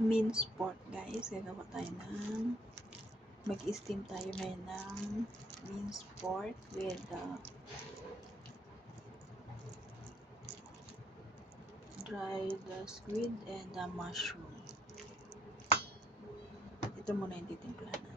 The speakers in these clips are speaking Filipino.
minced pork, guys. Gagawa tayo ng mag-steam tayo ngayon ng minced pork with dried squid and mushroom. Ito muna yung titimpla natin.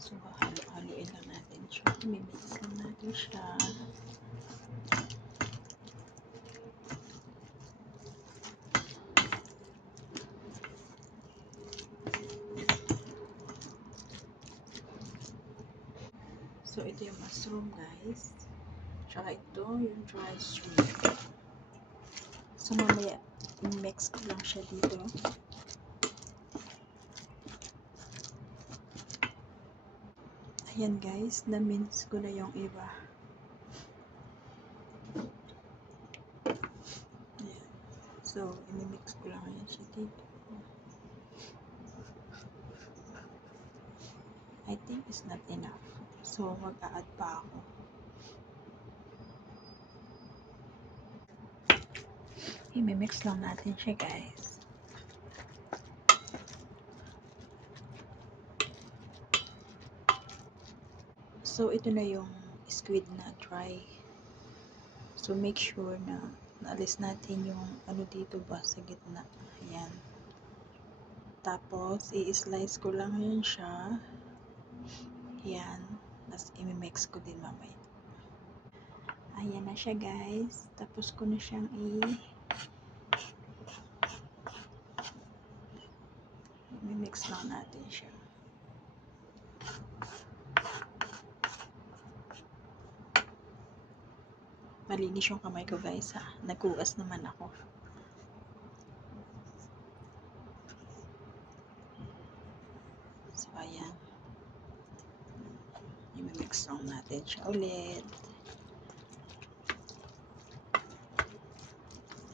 So, halo-haloin lang natin siya. Mimix lang natin siya. So, ito yung mushroom, guys. Tsaka ito yung dried shrimp. So, mamaya, i-mix ko lang siya dito. Ayan, guys. Na-mince ko na yung iba. Ayan. So, i-mix ko lang yan siya dito. I think it's not enough. So, mag-a-add pa ako. I-mix lang natin siya, guys. So, ito na yung squid na dry. So, make sure na naalis natin yung ano dito ba sa gitna. Ayan. Tapos, i-slice ko lang yun siya. Ayan. Tapos, i-mix ko din mamaya. Ayan na siya, guys. Tapos ko na siyang i-mix lang natin siya. Malinis yung kamay ko, guys, ha. Nagkugas naman ako. So, ayan. I-mix lang natin siya ulit.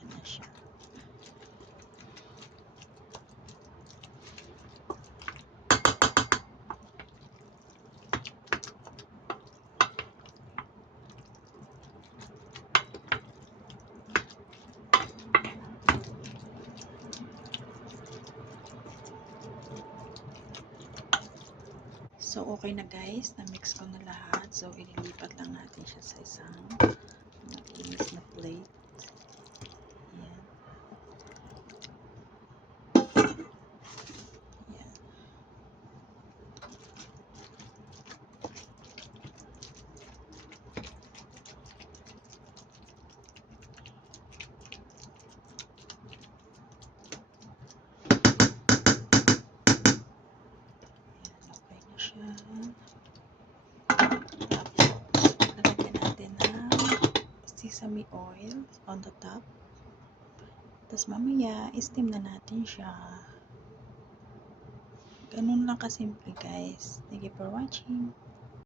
Ayan na siya. So, okay na, guys. Na-mix ko na lahat. So, ililipat lang natin siya sa isang malinis na plate. Ayan. Ayan. Okay na siya. Lalagyan natin ng sesame oil on the top. Tapos mamaya, steam na natin siya. Ganun lang kasimple, guys. Thank you for watching.